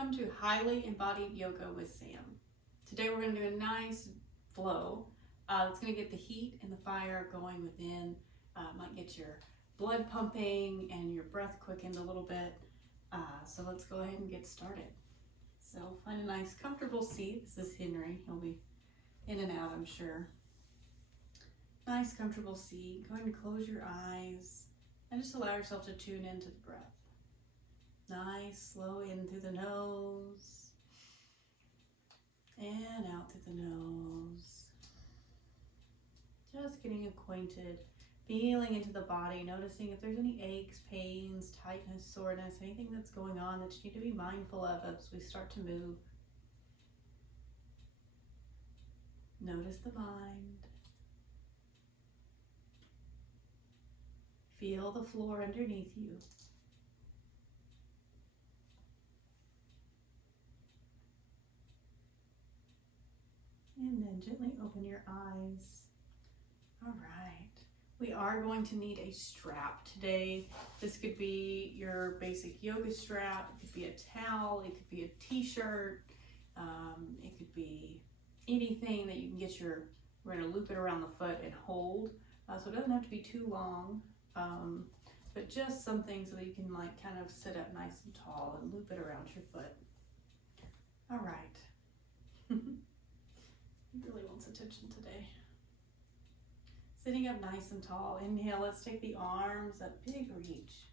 Welcome to Highly Embodied Yoga with Sam. Today we're going to do a nice flow. It's going to get the heat and the fire going within. Might get your blood pumping and your breath quickened a little bit. So let's go ahead and get started. So find a nice comfortable seat. This is Henry. He'll be in and out, I'm sure. Nice comfortable seat. Go ahead and close your eyes and just allow yourself to tune into the breath. Nice, slow in through the nose and out through the nose. Just getting acquainted, feeling into the body, noticing if there's any aches, pains, tightness, soreness, anything that's going on that you need to be mindful of as we start to move. Notice the mind. Feel the floor underneath you. And then gently open your eyes. All right. We are going to need a strap today. This could be your basic yoga strap. It could be a towel. It could be a t-shirt. It could be anything that you can get we're going to loop it around the foot and hold. So it doesn't have to be too long, but just something so that you can kind of sit up nice and tall and loop it around your foot. All right. He really wants attention today. Sitting up nice and tall. Inhale, let's take the arms up, big reach.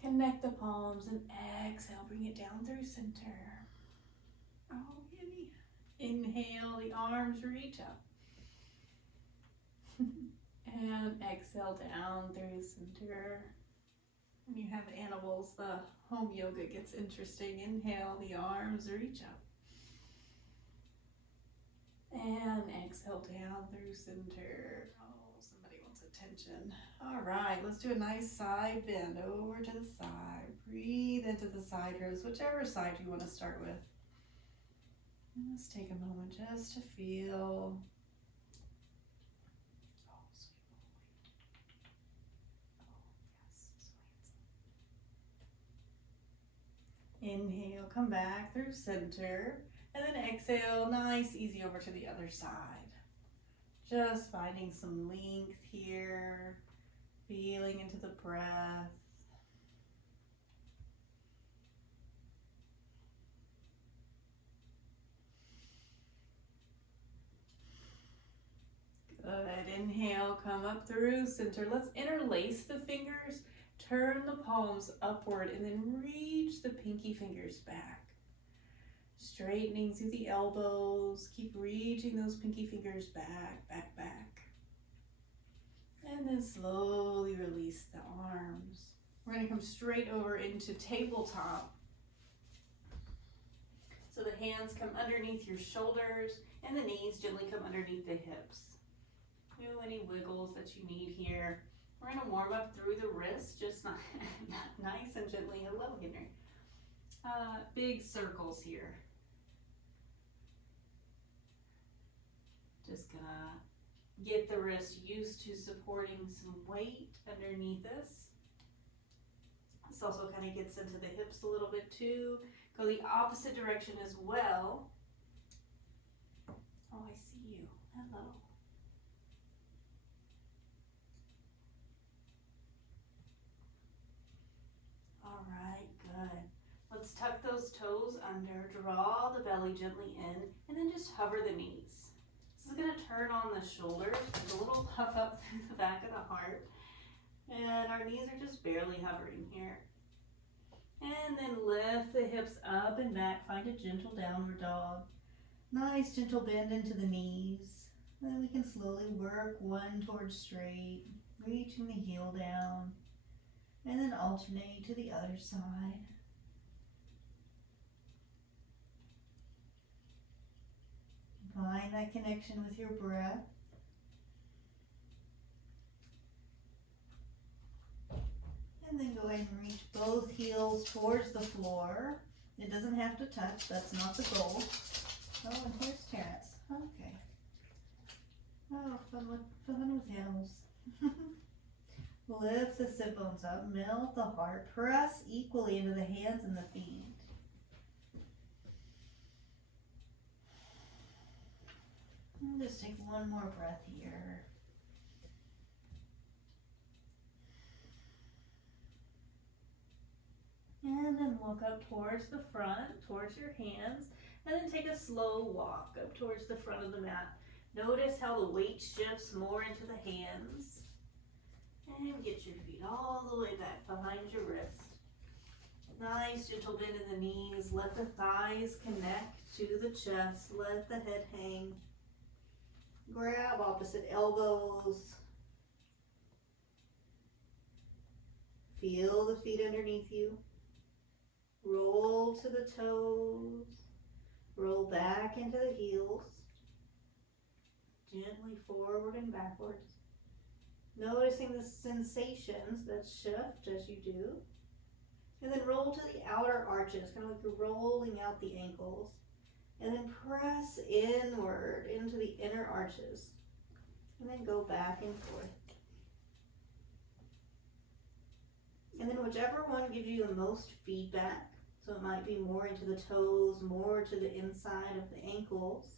Connect the palms and exhale, bring it down through center. Oh, yummy. Inhale, the arms reach up. And exhale down through center. When you have animals, the home yoga gets interesting. Inhale, the arms reach up. And exhale down through center. Oh, somebody wants attention. All right, let's do a nice side bend over to the side. Breathe into the side rows, whichever side you want to start with. And let's take a moment just to feel. Oh, sweet boy. Oh, yes, so handsome. Inhale, come back through center. And then exhale, nice, easy over to the other side. Just finding some length here, feeling into the breath. Good, inhale, come up through center. Let's interlace the fingers, turn the palms upward, and then reach the pinky fingers back. Straightening through the elbows, keep reaching those pinky fingers back, back, back. And then slowly release the arms. We're going to come straight over into tabletop. So the hands come underneath your shoulders and the knees gently come underneath the hips. Do any wiggles that you need here. We're going to warm up through the wrists, just nice and gently. Hello, Henry. Big circles here. Just gonna get the wrist used to supporting some weight underneath us. This also kind of gets into the hips a little bit too. Go the opposite direction as well. Oh, I see you. Hello. All right, good. Let's tuck those toes under, draw the belly gently in, and then just hover the knees. This is going to turn on the shoulders. There's a little puff up through the back of the heart. And our knees are just barely hovering here. And then lift the hips up and back. Find a gentle downward dog. Nice gentle bend into the knees. Then we can slowly work one towards straight, reaching the heel down. And then alternate to the other side. Find that connection with your breath. And then go ahead and reach both heels towards the floor. It doesn't have to touch, that's not the goal. Oh, and here's Terrence. Okay. Oh, fun with animals. Lift the sit bones up, melt the heart, press equally into the hands and the feet. And just take one more breath here. And then look up towards the front, towards your hands, and then take a slow walk up towards the front of the mat. Notice how the weight shifts more into the hands. And get your feet all the way back behind your wrist. Nice gentle bend in the knees. Let the thighs connect to the chest. Let the head hang. Grab opposite elbows. Feel the feet underneath you. Roll to the toes. Roll back into the heels. Gently forward and backwards. Noticing the sensations that shift as you do. And then roll to the outer arches, kind of like you're rolling out the ankles. And then press inward into the inner arches. And then go back and forth. And then whichever one gives you the most feedback, so it might be more into the toes, more to the inside of the ankles.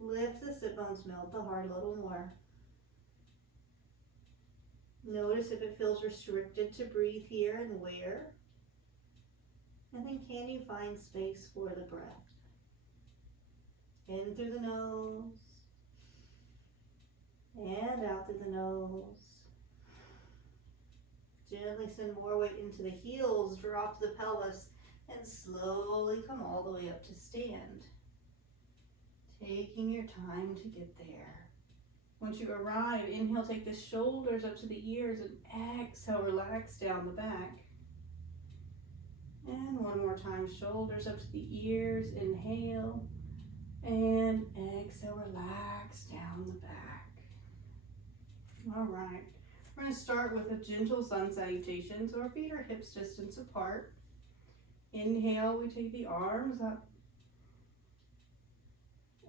Lift the sit bones, melt the heart a little more. Notice if it feels restricted to breathe here and where. And then can you find space for the breath? In through the nose. And out through the nose. Gently send more weight into the heels, drop the pelvis, and slowly come all the way up to stand. Taking your time to get there. Once you arrive, inhale, take the shoulders up to the ears, and exhale, relax down the back. And one more time, shoulders up to the ears, inhale, and exhale, relax down the back. All right, we're going to start with a gentle sun salutation, so our feet are hips distance apart. Inhale, we take the arms up.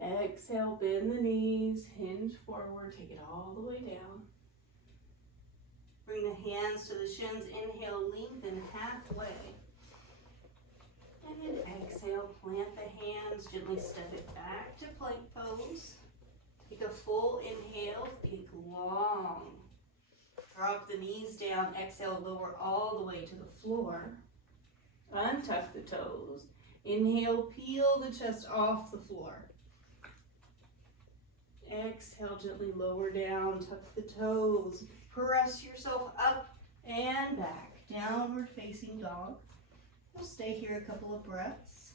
Exhale, bend the knees, hinge forward, take it all the way down. Bring the hands to the shins, inhale, lengthen halfway. And then exhale, plant the hands, gently step it back to plank pose. Take a full inhale, think long. Drop the knees down, exhale, lower all the way to the floor. Untuck the toes. Inhale, peel the chest off the floor. Exhale, gently lower down, tuck the toes, press yourself up and back, downward facing dog. We'll stay here a couple of breaths.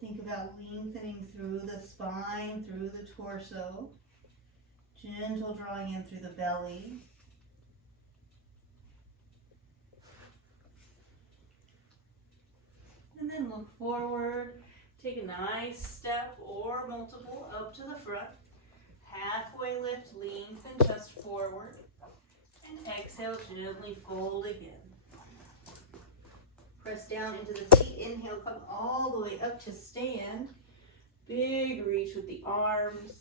Think about lengthening through the spine, through the torso, gentle drawing in through the belly. And then look forward, take a nice step or multiple up to the front. Halfway lift, lengthen chest forward. And exhale, gently fold again. Press down into the feet, inhale, come all the way up to stand. Big reach with the arms.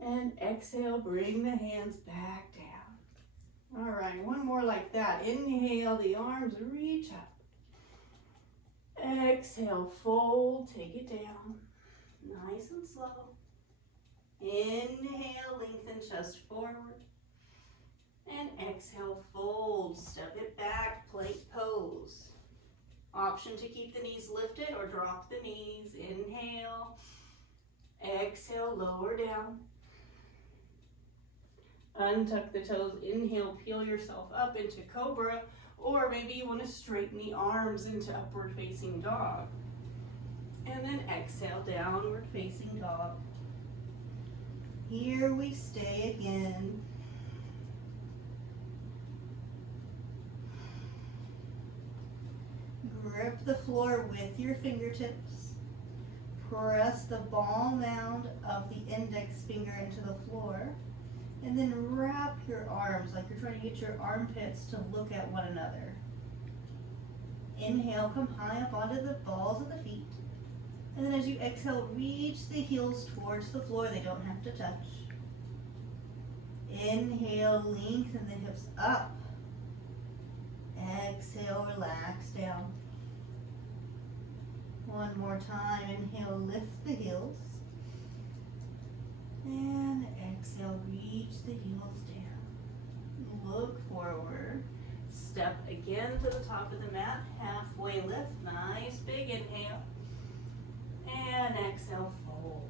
And exhale, bring the hands back down. All right, one more like that. Inhale, the arms reach up. Exhale, fold, take it down, nice and slow. Inhale, lengthen chest forward. And exhale, fold, step it back, plank pose. Option to keep the knees lifted or drop the knees. Inhale, exhale, lower down. Untuck the toes, inhale, peel yourself up into cobra. Or maybe you want to straighten the arms into upward facing dog. And then exhale, downward facing dog. Here we stay again. Grip the floor with your fingertips. Press the ball mound of the index finger into the floor. And then wrap your arms like you're trying to get your armpits to look at one another. Inhale, come high up onto the balls of the feet. And then as you exhale, reach the heels towards the floor. They don't have to touch. Inhale, lengthen the hips up. Exhale, relax down. One more time, inhale, lift the heels. And exhale, reach the heels down. Look forward. Step again to the top of the mat, halfway lift, nice big inhale. And exhale, fold.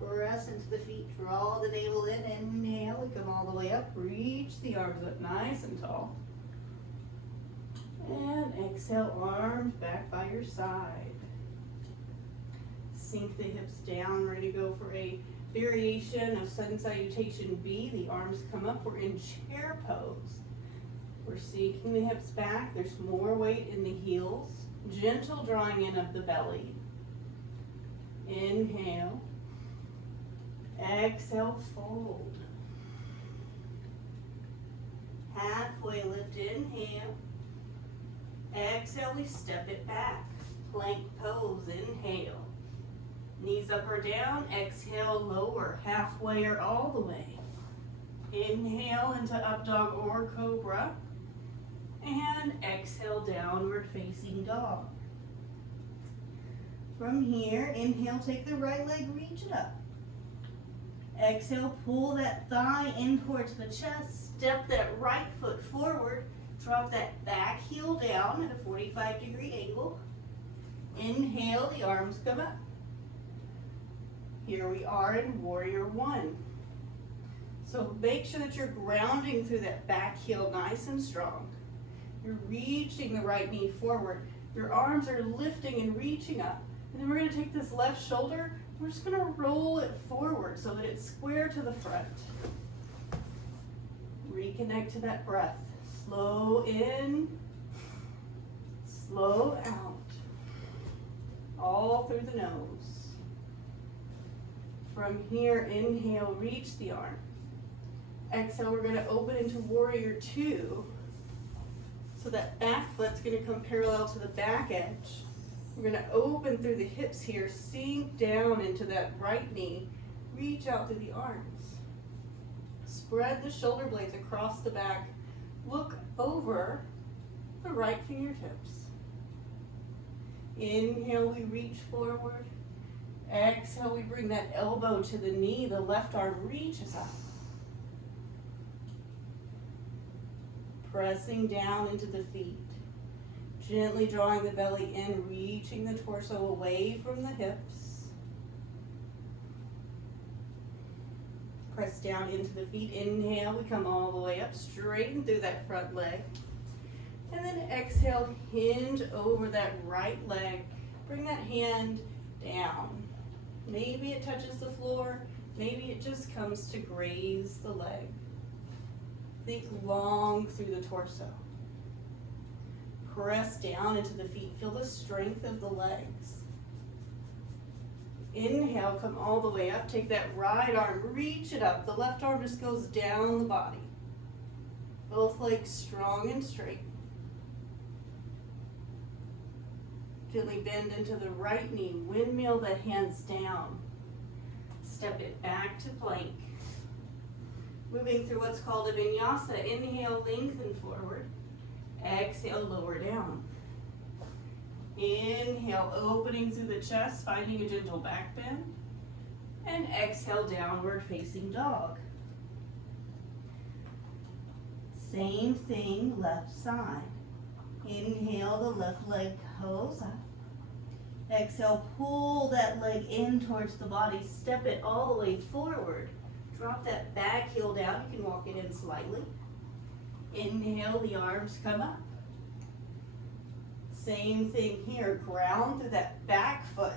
Press into the feet, draw the navel in, inhale, we come all the way up, reach the arms up nice and tall. And exhale, arms back by your side. Sink the hips down, ready to go for a variation of Sun Salutation B. The arms come up, we're in chair pose. We're sinking the hips back, there's more weight in the heels. Gentle drawing in of the belly. Inhale. Exhale, fold. Halfway lift, inhale. Exhale, we step it back. Plank pose, inhale. Knees up or down, exhale, lower. Halfway or all the way. Inhale into up dog or cobra. And exhale, downward facing dog. From here, inhale, take the right leg, reach it up. Exhale, pull that thigh in towards the chest, step that right foot forward, drop that back heel down at a 45-degree angle. Inhale, the arms come up. Here we are in Warrior One. So make sure that you're grounding through that back heel nice and strong. You're reaching the right knee forward. Your arms are lifting and reaching up. And then we're going to take this left shoulder, we're just going to roll it forward so that it's square to the front. Reconnect to that breath. Slow in, slow out. All through the nose. From here, inhale, reach the arm. Exhale, we're going to open into Warrior Two. So that back foot's going to come parallel to the back edge. We're going to open through the hips here, sink down into that right knee, reach out through the arms. Spread the shoulder blades across the back, look over the right fingertips. Inhale, we reach forward. Exhale, we bring that elbow to the knee, the left arm reaches up. Pressing down into the feet. Gently drawing the belly in, reaching the torso away from the hips. Press down into the feet. Inhale, we come all the way up, straighten through that front leg. And then exhale, hinge over that right leg. Bring that hand down. Maybe it touches the floor, maybe it just comes to graze the leg. Think long through the torso. Press down into the feet. Feel the strength of the legs. Inhale, come all the way up. Take that right arm, reach it up. The left arm just goes down the body. Both legs strong and straight. Gently bend into the right knee. Windmill the hands down. Step it back to plank. Moving through what's called a vinyasa. Inhale, lengthen forward. Exhale, lower down. Inhale, opening through the chest, finding a gentle back bend. And exhale, downward facing dog. Same thing, left side. Inhale, the left leg goes up. Exhale, pull that leg in towards the body, step it all the way forward. Drop that back heel down, you can walk it in slightly. Inhale, the arms come up. Same thing here, ground through that back foot.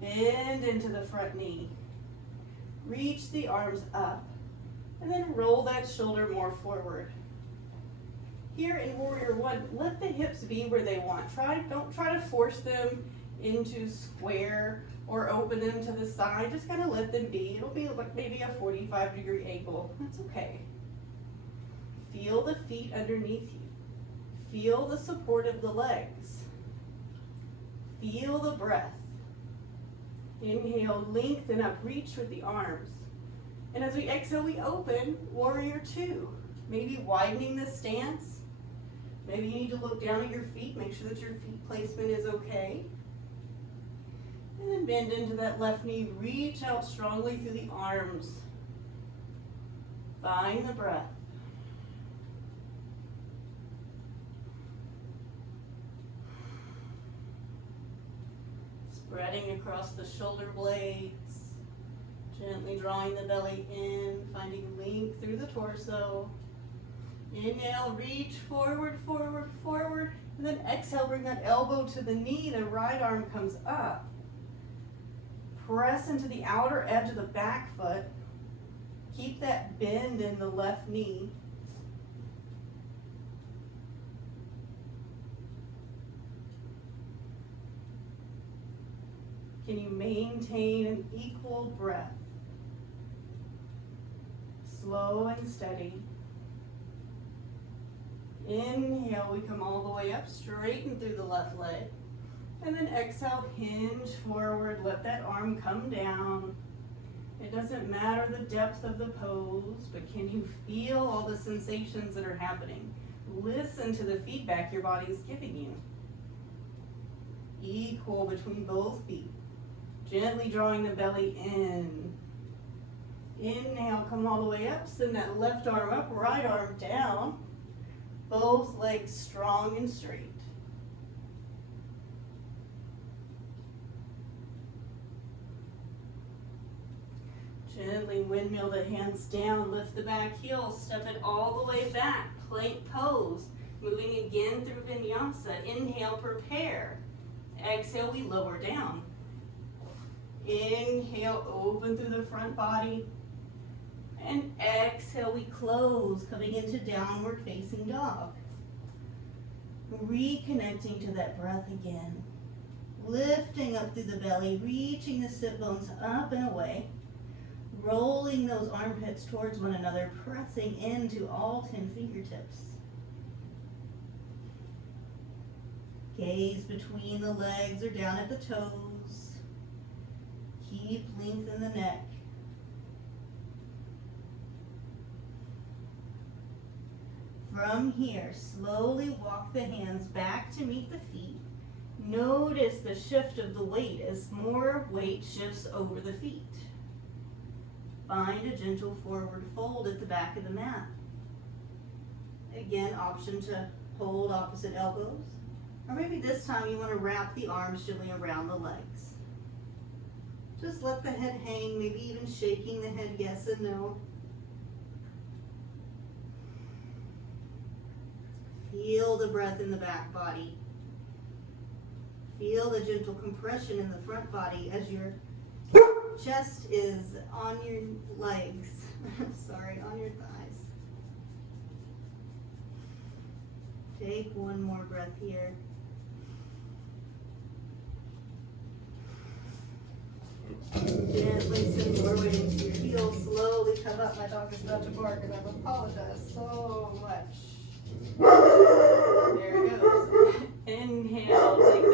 Bend into the front knee. Reach the arms up, and then roll that shoulder more forward. Here in Warrior One, let the hips be where they want. Don't try to force them into square or open them to the side. Just kind of let them be. It'll be like maybe a 45-degree angle. That's okay. Feel the feet underneath you. Feel the support of the legs. Feel the breath. Inhale, lengthen up, reach with the arms. And as we exhale, we open, warrior two. Maybe widening the stance. Maybe you need to look down at your feet, make sure that your feet placement is okay. And then bend into that left knee, reach out strongly through the arms. Find the breath. Spreading across the shoulder blades, gently drawing the belly in, finding length through the torso. Inhale, reach forward, forward, forward, and then exhale, bring that elbow to the knee, the right arm comes up. Press into the outer edge of the back foot. Keep that bend in the left knee. Can you maintain an equal breath? Slow and steady. Inhale, we come all the way up, straighten through the left leg. And then exhale, hinge forward, let that arm come down. It doesn't matter the depth of the pose, but can you feel all the sensations that are happening? Listen to the feedback your body is giving you. Equal between both feet. Gently drawing the belly in. Inhale, come all the way up, send that left arm up, right arm down. Both legs strong and straight. Gently windmill the hands down, lift the back heel, step it all the way back, plank pose. Moving again through vinyasa. Inhale, prepare. Exhale, we lower down. Inhale, open through the front body. And exhale, we close, coming into downward facing dog. Reconnecting to that breath again. Lifting up through the belly, reaching the sit bones up and away. Rolling those armpits towards one another, pressing into all 10 fingertips. Gaze between the legs or down at the toes. Keep length in the neck. From here, slowly walk the hands back to meet the feet. Notice the shift of the weight as more weight shifts over the feet. Find a gentle forward fold at the back of the mat. Again, option to hold opposite elbows. Or maybe this time you want to wrap the arms gently around the legs. Just let the head hang, maybe even shaking the head yes and no. Feel the breath in the back body. Feel the gentle compression in the front body as your chest is on your legs. Sorry, on your thighs. Take one more breath here. Gently send your weight into your heels. Slowly come up. My dog is about to bark and I apologize so much. There it goes. Inhale, take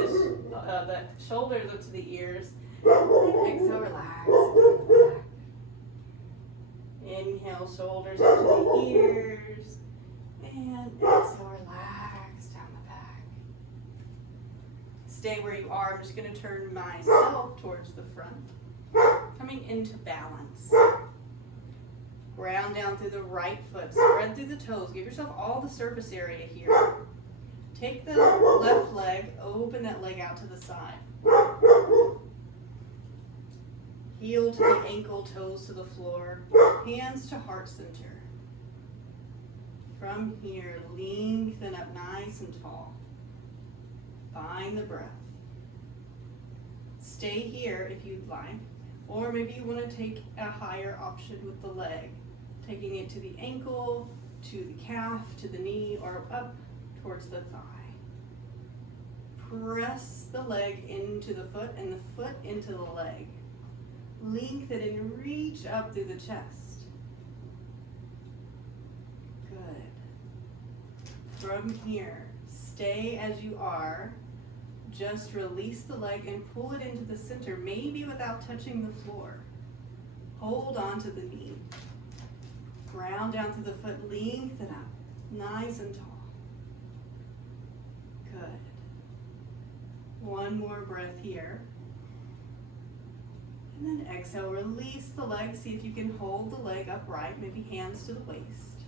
the shoulders up to the ears. Exhale, relax. Inhale, shoulders up to the ears. And exhale, relax down the back. Stay where you are. I'm just going to turn myself towards the front. Coming into balance. Ground down through the right foot. Spread through the toes. Give yourself all the surface area here. Take the left leg. Open that leg out to the side. Heel to the ankle, toes to the floor. Hands to heart center. From here, lengthen up nice and tall. Find the breath. Stay here if you'd like. Or maybe you want to take a higher option with the leg. Taking it to the ankle, to the calf, to the knee, or up towards the thigh. Press the leg into the foot and the foot into the leg. Lengthen and reach up through the chest. Good. From here, stay as you are. Just release the leg and pull it into the center, maybe without touching the floor. Hold on to the knee. Ground down through the foot, lengthen up, nice and tall. Good. One more breath here. And then exhale, release the leg. See if you can hold the leg upright, maybe hands to the waist.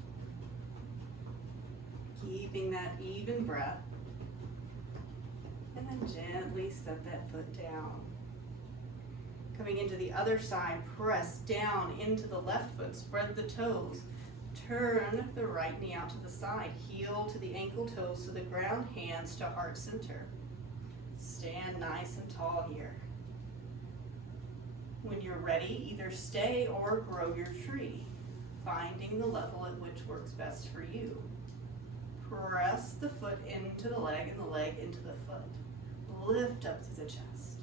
Keeping that even breath. And then gently set that foot down. Coming into the other side, press down into the left foot, spread the toes. Turn the right knee out to the side, heel to the ankle toes to the ground, hands to heart center. Stand nice and tall here. When you're ready, either stay or grow your tree, finding the level at which works best for you. Press the foot into the leg and the leg into the foot. Lift up to the chest.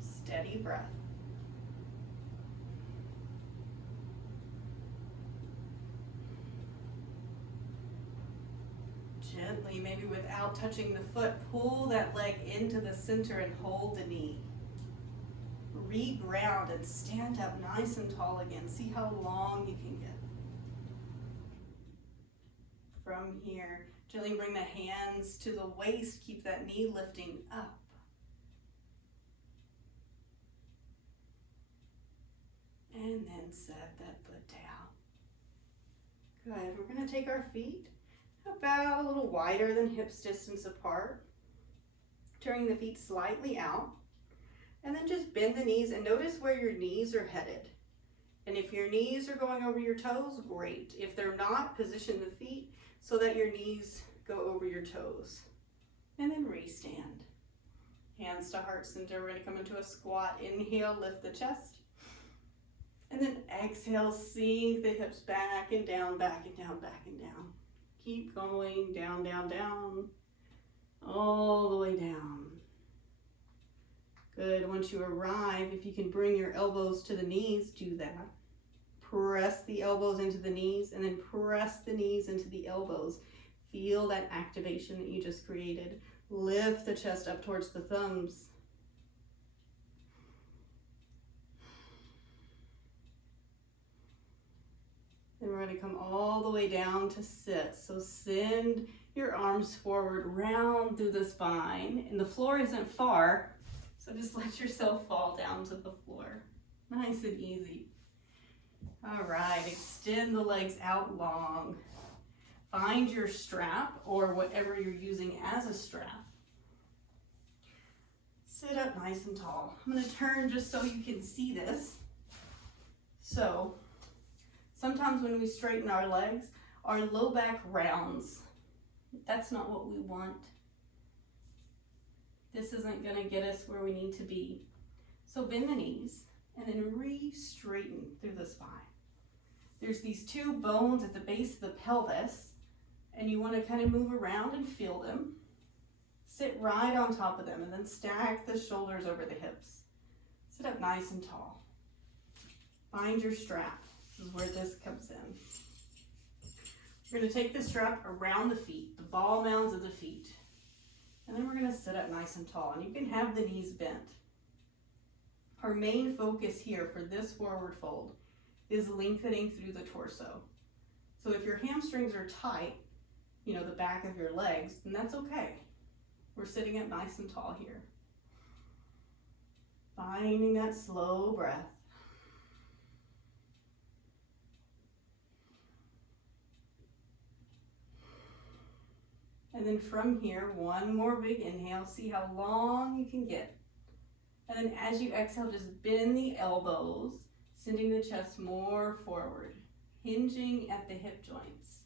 Steady breath. Gently, maybe without touching the foot, pull that leg into the center and hold the knee. Re-ground and stand up nice and tall again. See how long you can get. From here, gently bring the hands to the waist. Keep that knee lifting up. And then set that foot down. Good. We're going to take our feet about a little wider than hips distance apart. Turning the feet slightly out. And then just bend the knees and notice where your knees are headed. And if your knees are going over your toes, great. If they're not, position the feet so that your knees go over your toes. And then re-stand. Hands to heart center. We're going to come into a squat. Inhale, lift the chest. And then exhale, sink the hips back and down, back and down, back and down. Keep going, down, down, down, all the way down. Good, once you arrive, if you can bring your elbows to the knees, do that. Press the elbows into the knees and then press the knees into the elbows. Feel that activation that you just created. Lift the chest up towards the thumbs. Then we're going to come all the way down to sit. So send your arms forward, round through the spine. And the floor isn't far, so just let yourself fall down to the floor. Nice and easy. All right, extend the legs out long. Find your strap or whatever you're using as a strap. Sit up nice and tall. I'm going to turn just so you can see this. So, sometimes when we straighten our legs, our low back rounds. That's not what we want. This isn't going to get us where we need to be. So bend the knees and then re-straighten through the spine. There's these two bones at the base of the pelvis, and you want to kind of move around and feel them. Sit right on top of them and then stack the shoulders over the hips. Sit up nice and tall. Find your strap. This is where this comes in. We're going to take the strap around the feet, the ball mounds of the feet. And then we're going to sit up nice and tall. And you can have the knees bent. Our main focus here for this forward fold is lengthening through the torso. So if your hamstrings are tight, the back of your legs, then that's okay. We're sitting up nice and tall here. Finding that slow breath. And then from here, one more big inhale. See how long you can get. And then as you exhale, just bend the elbows, sending the chest more forward, hinging at the hip joints.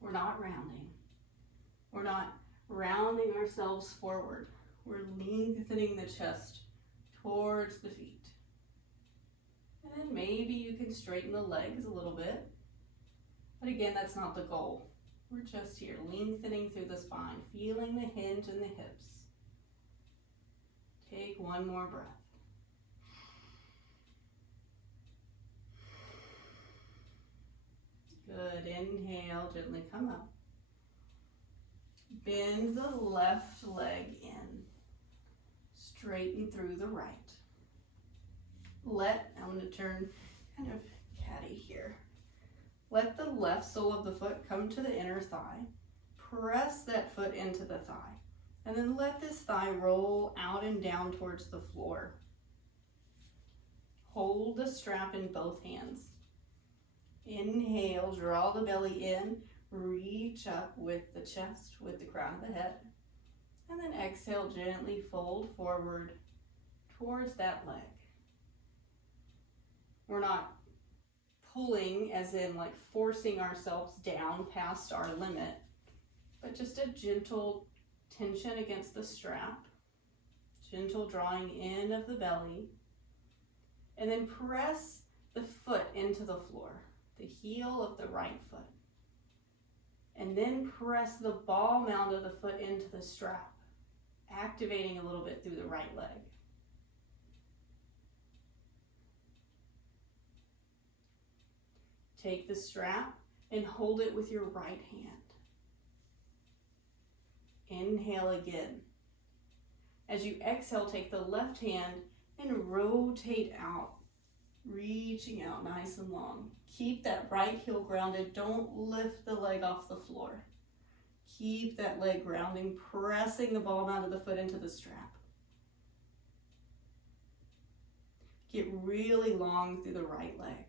We're not rounding. We're not rounding ourselves forward. We're lengthening the chest towards the feet. And then maybe you can straighten the legs a little bit. But again, that's not the goal. We're just here, lengthening through the spine, feeling the hinge in the hips. Take one more breath. Good, inhale, gently come up. Bend the left leg in. Straighten through the right. I'm going to turn kind of catty here. Let the left sole of the foot come to the inner thigh. Press that foot into the thigh. And then let this thigh roll out and down towards the floor. Hold the strap in both hands. Inhale, draw the belly in, reach up with the chest, with the crown of the head. And then exhale, gently fold forward towards that leg. We're not pulling as in like forcing ourselves down past our limit, but just a gentle tension against the strap, gentle drawing in of the belly, and then press the foot into the floor, the heel of the right foot, and then press the ball mound of the foot into the strap, activating a little bit through the right leg. Take the strap and hold it with your right hand. Inhale again. As you exhale, take the left hand and rotate out, reaching out nice and long. Keep that right heel grounded. Don't lift the leg off the floor. Keep that leg grounding, pressing the ball mound of the foot into the strap. Get really long through the right leg.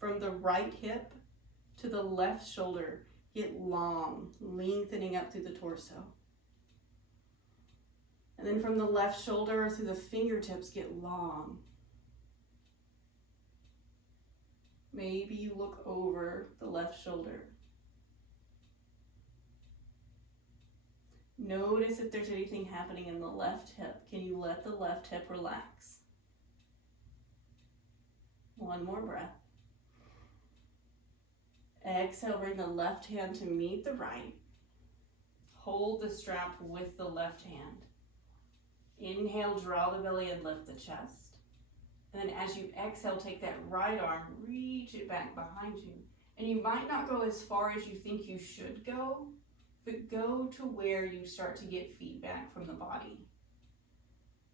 From the right hip to the left shoulder, get long, lengthening up through the torso. And then from the left shoulder through the fingertips, get long. Maybe you look over the left shoulder. Notice if there's anything happening in the left hip. Can you let the left hip relax? One more breath. Exhale, bring the left hand to meet the right. Hold the strap with the left hand. Inhale, draw the belly and lift the chest. And then as you exhale, take that right arm, reach it back behind you. And you might not go as far as you think you should go, but go to where you start to get feedback from the body.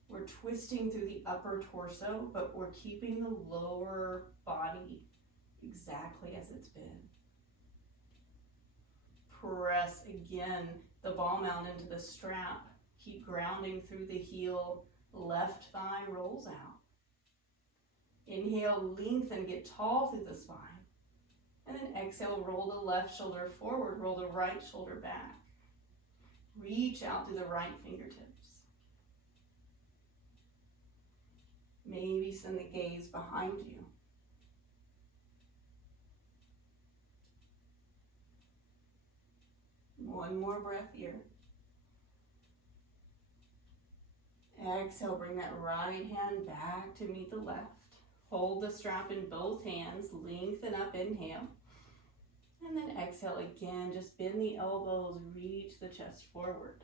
We're twisting through the upper torso, but we're keeping the lower body exactly as it's been. Press again the ball mound into the strap. Keep grounding through the heel. Left thigh rolls out. Inhale, lengthen, get tall through the spine. And then exhale, roll the left shoulder forward, roll the right shoulder back. Reach out through the right fingertips. Maybe send the gaze behind you. One more breath here. Exhale, bring that right hand back to meet the left. Hold the strap in both hands, lengthen up, inhale. And then exhale again, just bend the elbows, reach the chest forward.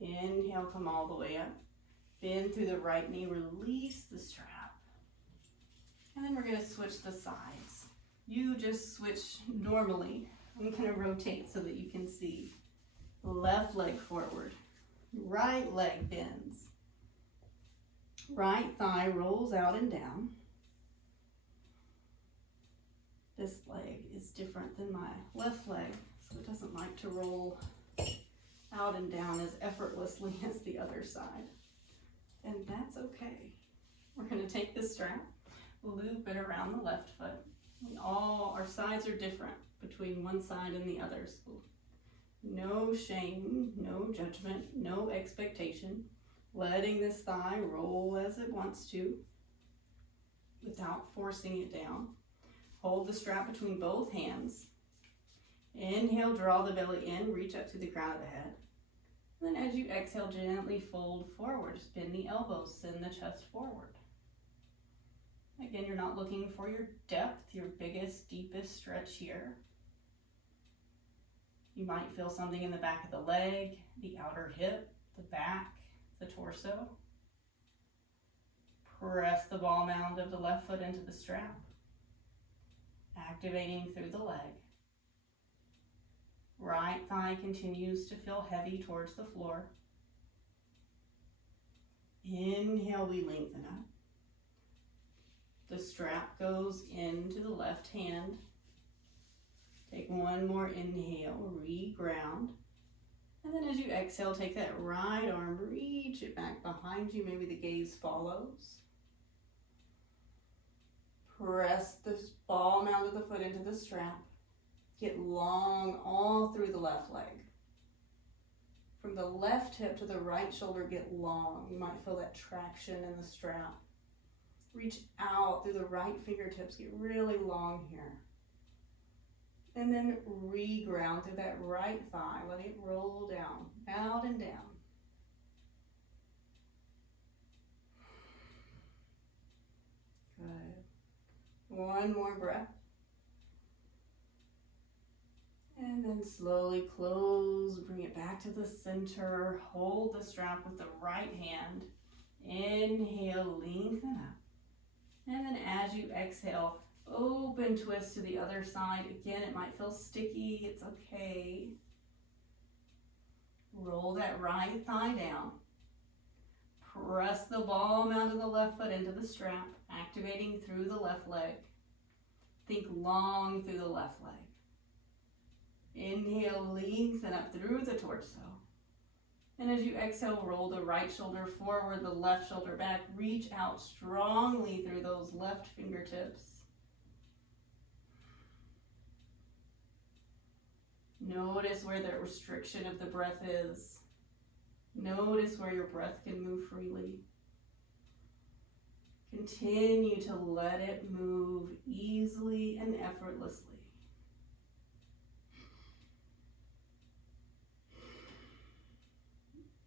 Inhale, come all the way up. Bend through the right knee, release the strap. And then we're going to switch the sides. You just switch normally. I'm going to rotate so that you can see. Left leg forward. Right leg bends. Right thigh rolls out and down. This leg is different than my left leg, so it doesn't like to roll out and down as effortlessly as the other side. And that's okay. We're going to take this strap, loop it around the left foot. And all our sides are different between one side and the other. So no shame, no judgment, no expectation. Letting this thigh roll as it wants to without forcing it down. Hold the strap between both hands. Inhale, draw the belly in, reach up to the crown of the head. And then as you exhale, gently fold forward. Just bend the elbows, send the chest forward. Again, you're not looking for your depth, your biggest, deepest stretch here. You might feel something in the back of the leg, the outer hip, the back, the torso. Press the ball mound of the left foot into the strap, activating through the leg. Right thigh continues to feel heavy towards the floor. Inhale, we lengthen up. The strap goes into the left hand. Take one more inhale, re-ground. And then as you exhale, take that right arm, reach it back behind you. Maybe the gaze follows. Press the ball mound of the foot into the strap. Get long all through the left leg. From the left hip to the right shoulder, get long. You might feel that traction in the strap. Reach out through the right fingertips, get really long here. And then re-ground through that right thigh, let it roll down, out and down. Good. One more breath. And then slowly close, bring it back to the center. Hold the strap with the right hand. Inhale, lengthen up. And then as you exhale, open twist to the other side. Again, it might feel sticky, it's okay. Roll that right thigh down. Press the ball mound of the left foot into the strap, activating through the left leg. Think long through the left leg. Inhale, lengthen up through the torso. And as you exhale, roll the right shoulder forward, the left shoulder back. Reach out strongly through those left fingertips. Notice where the restriction of the breath is. Notice where your breath can move freely. Continue to let it move easily and effortlessly.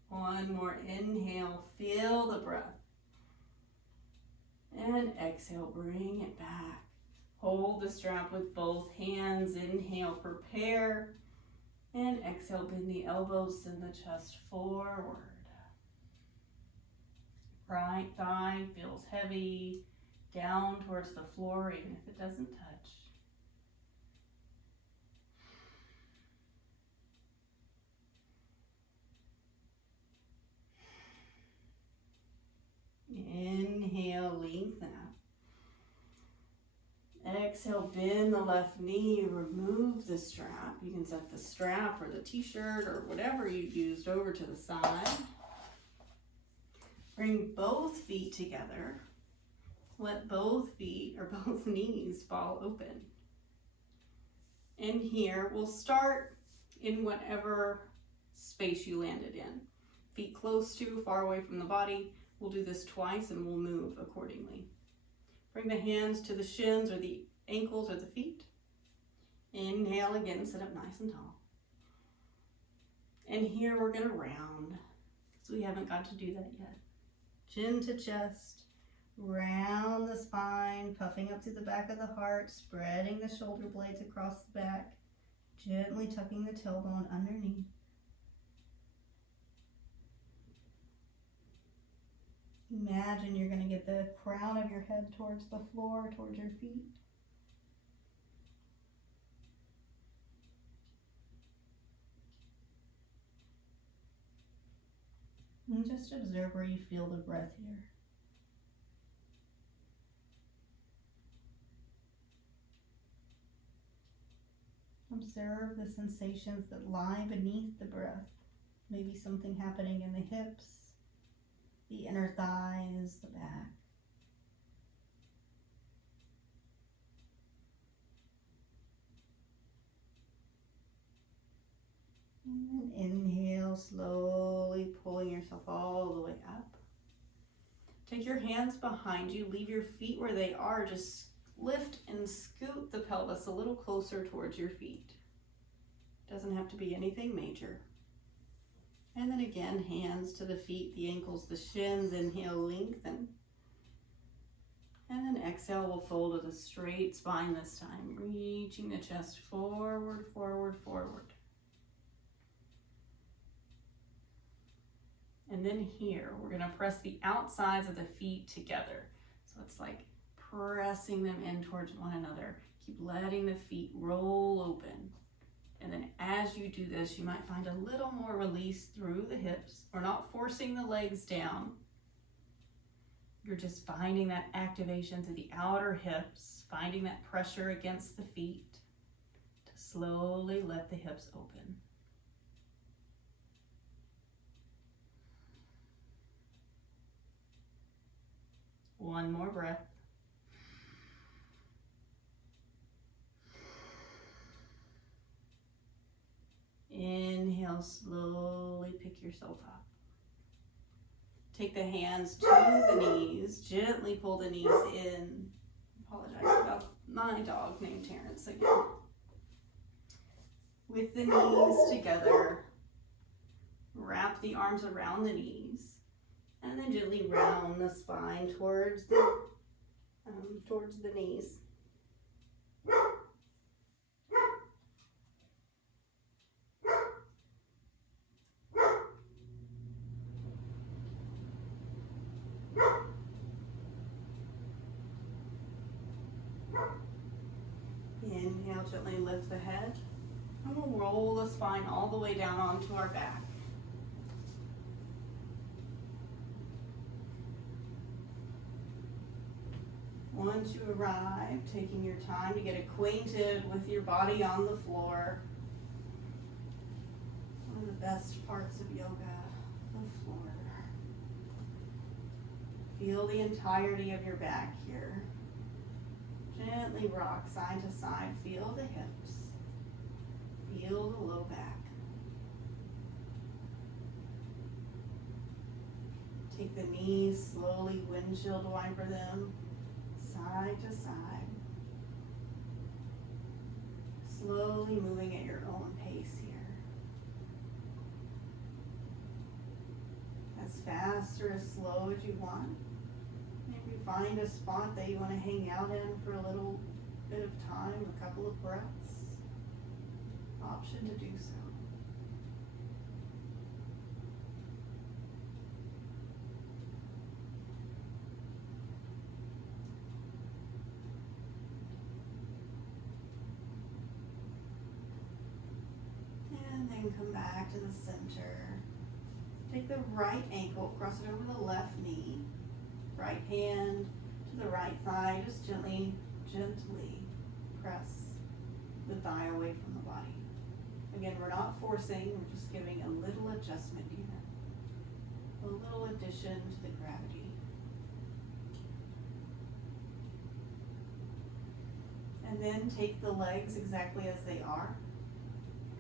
One more inhale, feel the breath. And exhale, bring it back. Hold the strap with both hands. Inhale, prepare. And exhale, bend the elbows, send the chest forward. Right thigh feels heavy, down towards the floor, even if it doesn't touch. Inhale, lengthen up. Exhale, bend the left knee, remove the strap. You can set the strap or the t-shirt or whatever you used over to the side. Bring both feet together. Let both feet or both knees fall open. And here we'll start in whatever space you landed in. Feet close to, far away from the body. We'll do this twice and we'll move accordingly. Bring the hands to the shins or the ankles or the feet. Inhale again, sit up nice and tall. And here we're gonna round, because we haven't got to do that yet. Chin to chest, round the spine, puffing up through the back of the heart, spreading the shoulder blades across the back, gently tucking the tailbone underneath. Imagine you're going to get the crown of your head towards the floor, towards your feet. And just observe where you feel the breath here. Observe the sensations that lie beneath the breath. Maybe something happening in the hips, the inner thighs, the back. And then inhale, slowly pulling yourself all the way up. Take your hands behind you, leave your feet where they are, just lift and scoot the pelvis a little closer towards your feet. Doesn't have to be anything major. And then again, hands to the feet, the ankles, the shins. Inhale, lengthen. And then exhale, we'll fold with a straight spine this time, reaching the chest forward, forward, forward. And then here, we're gonna press the outsides of the feet together. So it's like pressing them in towards one another. Keep letting the feet roll open. And then as you do this, you might find a little more release through the hips. We're not forcing the legs down. You're just finding that activation through the outer hips, finding that pressure against the feet to slowly let the hips open. One more breath. Inhale, slowly pick yourself up. Take the hands to the knees, gently pull the knees in. Apologize about my dog named Terrence again. With the knees together, wrap the arms around the knees, and then gently round the spine towards the knees. Inhale, gently lift the head, and we'll roll the spine all the way down onto our back. Once you arrive, taking your time to get acquainted with your body on the floor. One of the best parts of yoga, the floor. Feel the entirety of your back here. Gently rock side to side. Feel the hips. Feel the low back. Take the knees, slowly windshield wiper them side to side. Slowly moving at your own pace here. As fast or as slow as you want. Maybe find a spot that you want to hang out in for a little bit of time, a couple of breaths. Option to do so. And then come back to the center. Take the right ankle, cross it over the left knee. Right hand to the right thigh. Just gently press the thigh away from the body. Again, we're not forcing, we're just giving a little adjustment here. A little addition to the gravity. And then take the legs exactly as they are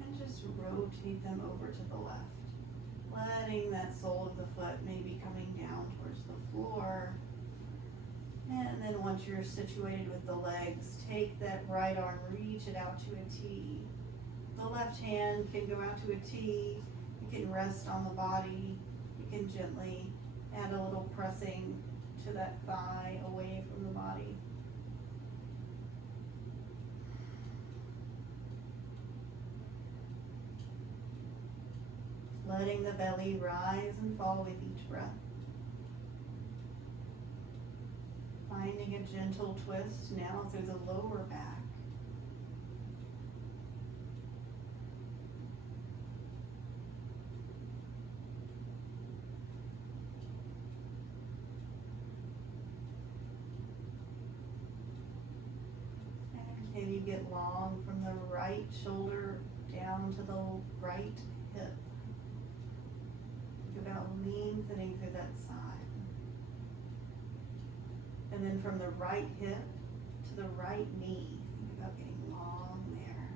and just rotate them over to the left. Letting that sole of the foot maybe coming down towards the floor. And then once you're situated with the legs, take that right arm, reach it out to a T. The left hand can go out to a T. You can rest on the body. You can gently add a little pressing to that thigh away from the body. Letting the belly rise and fall with each breath. Finding a gentle twist now through the lower back. And can you get long from the right shoulder down to the right hip? Think about lengthening through that side. And then from the right hip to the right knee, think about getting long there.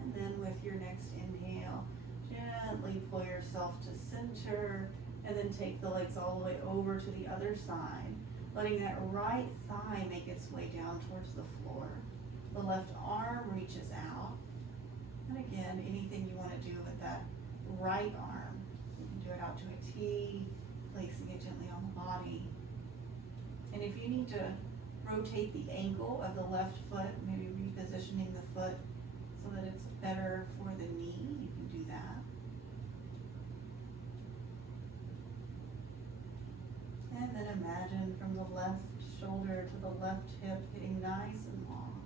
And then with your next inhale, gently pull yourself to center, and then take the legs all the way over to the other side, letting that right thigh make its way down towards the floor. The left arm reaches out. And again, anything you want to do with that right arm, you can do it out to a T, placing it gently on the body. And if you need to rotate the ankle of the left foot, maybe repositioning the foot so that it's better for the knee, you can do that. And then imagine from the left shoulder to the left hip getting nice and long.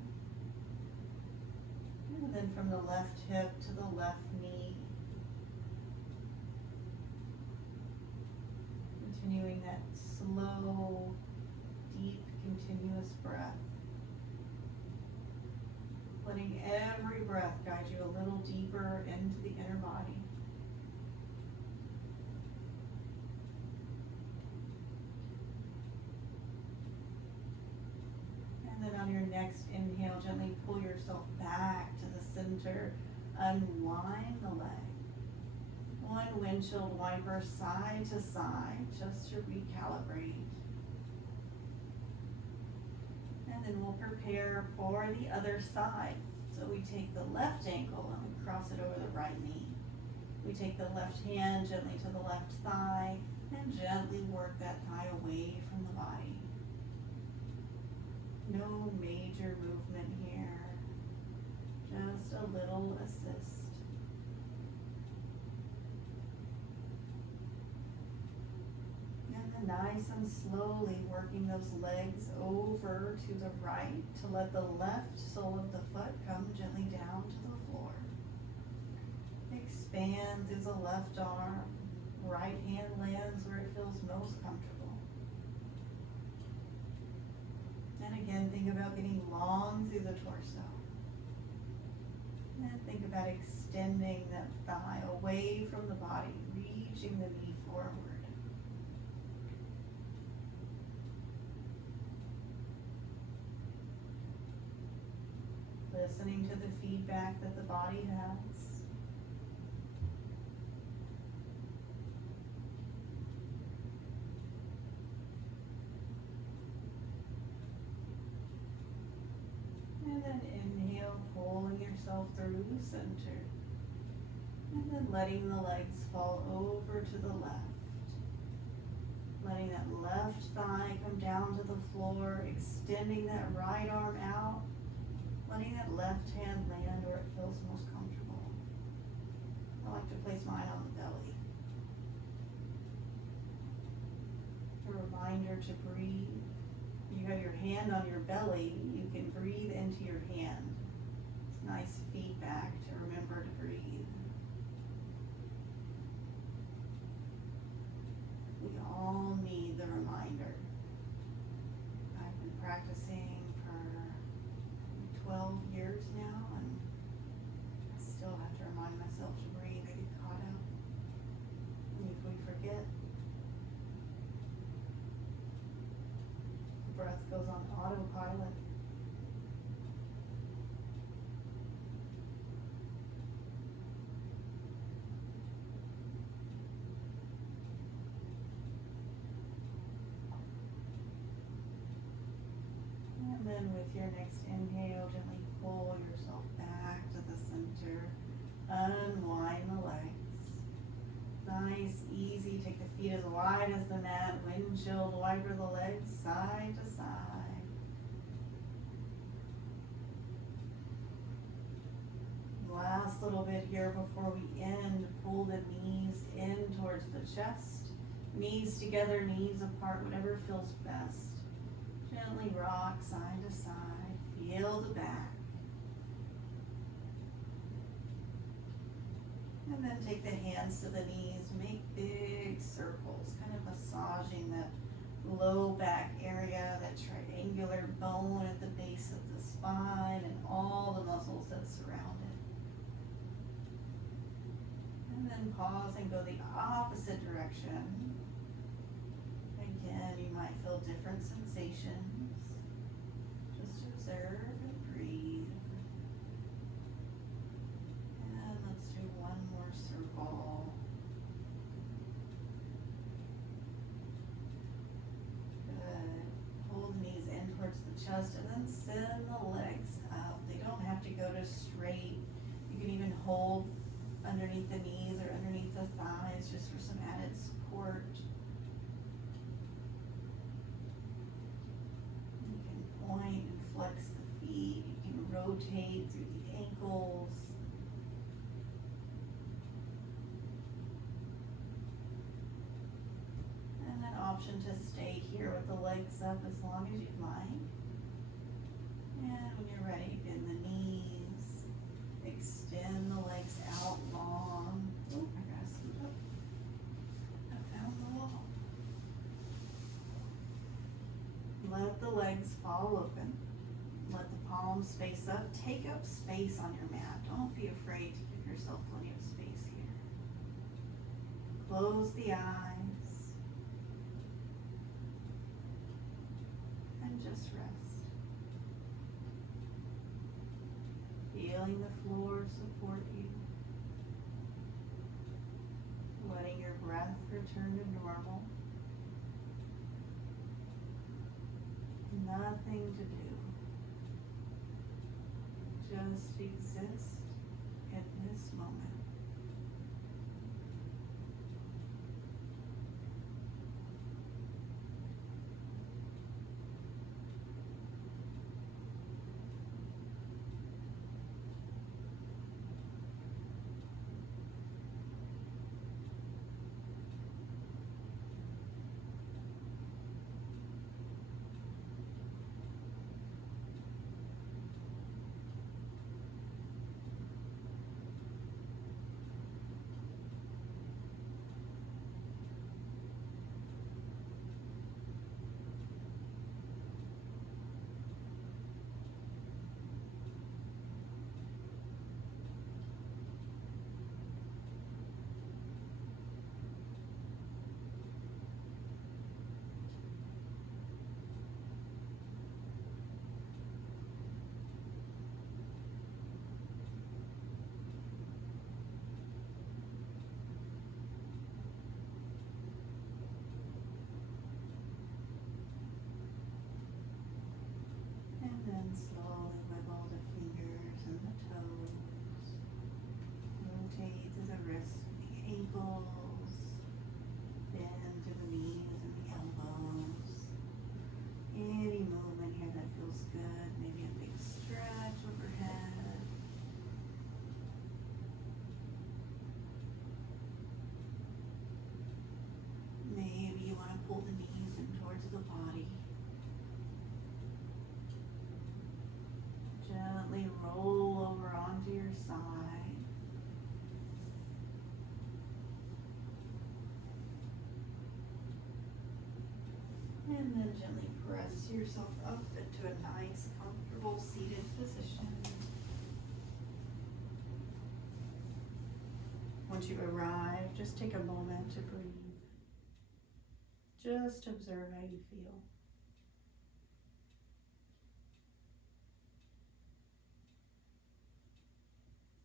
And then from the left hip to the left knee. Continuing that slow, deep, continuous breath. Letting every breath guide you a little deeper into the inner body. And then on your next inhale, gently pull yourself back to the center. Unwind the leg. One windshield wiper side to side, just to recalibrate. And then we'll prepare for the other side. So we take the left ankle and we cross it over the right knee. We take the left hand gently to the left thigh and gently work that thigh away from the body. No major movement here, just a little assist. And then nice and slowly working those legs over to the right to let the left sole of the foot come gently down to the floor. Expand through the left arm. Right hand lands where it feels most comfortable. And again, think about getting long through the torso. And think about extending that thigh away from the body, reaching the knee forward. Listening to the feedback that the body has. And then inhale, pulling yourself through center. And then letting the legs fall over to the left. Letting that left thigh come down to the floor, extending that right arm out. Letting that left hand land where it feels most comfortable. I like to place mine on the belly. A reminder to breathe. You have your hand on your belly, you can breathe into your hand. It's nice feedback to remember to breathe. We all need the reminder. I've been practicing for 12 years now, and I still have to remind myself to breathe. I get caught up. And if we forget, breath goes on autopilot. And then with your next inhale, gently pull yourself back to the center. Unwind the legs. Nice, easy. Take the feet as wide as the mat. Windshield wiper the legs side to side. Last little bit here before we end. Pull the knees in towards the chest. Knees together, knees apart, whatever feels best. Gently rock side to side. Feel the back. And then take the hands to the knees, make big circles, kind of massaging that low back area, that triangular bone at the base of the spine and all the muscles that surround it. And then pause and go the opposite direction. Again, you might feel different sensations. Just observe and breathe. And let's do one more circle. Good. Pull the knees in towards the chest and then send the legs up. They don't have to go to straight. You can even hold underneath the knees or underneath the thighs just for some added support. You can point and flex the feet. You can rotate through the ankles. And an option to stay here with the legs up as long as you'd like. And when you're ready, bend the knees. legs fall open. Let the palms face up. Take up space on your mat. Don't be afraid to give yourself plenty of space here. Close the eyes. And just rest. Feeling the floor support you. Letting your breath return to normal. Nothing to do. Just exist at this moment. And then slowly wiggle the fingers and the toes. Rotate to the wrists and the ankles. Bend to the knees and the elbows. Any movement here that feels good. Maybe a big stretch overhead. Maybe you want to pull the knees in towards the body. Gently roll over onto your side. And then gently press yourself up into a nice, comfortable seated position. Once you arrive, just take a moment to breathe. Just observe how you feel.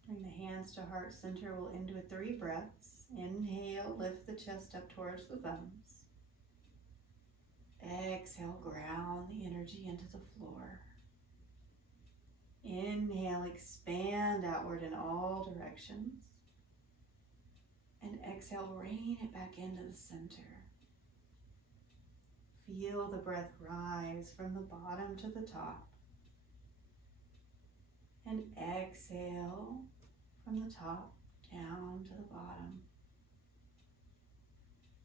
Bring the hands to heart center. We'll end with 3 breaths. Inhale, lift the chest up towards the thumbs. Exhale, ground the energy into the floor. Inhale, expand outward in all directions. And exhale, rain it back into the center. Feel the breath rise from the bottom to the top. And exhale from the top down to the bottom.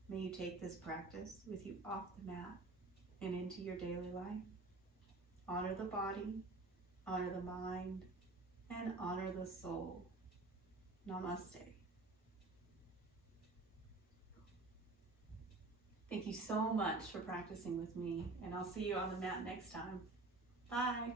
May you take this practice with you off the mat and into your daily life. Honor the body, honor the mind, and honor the soul. Namaste. Thank you so much for practicing with me, and I'll see you on the mat next time. Bye.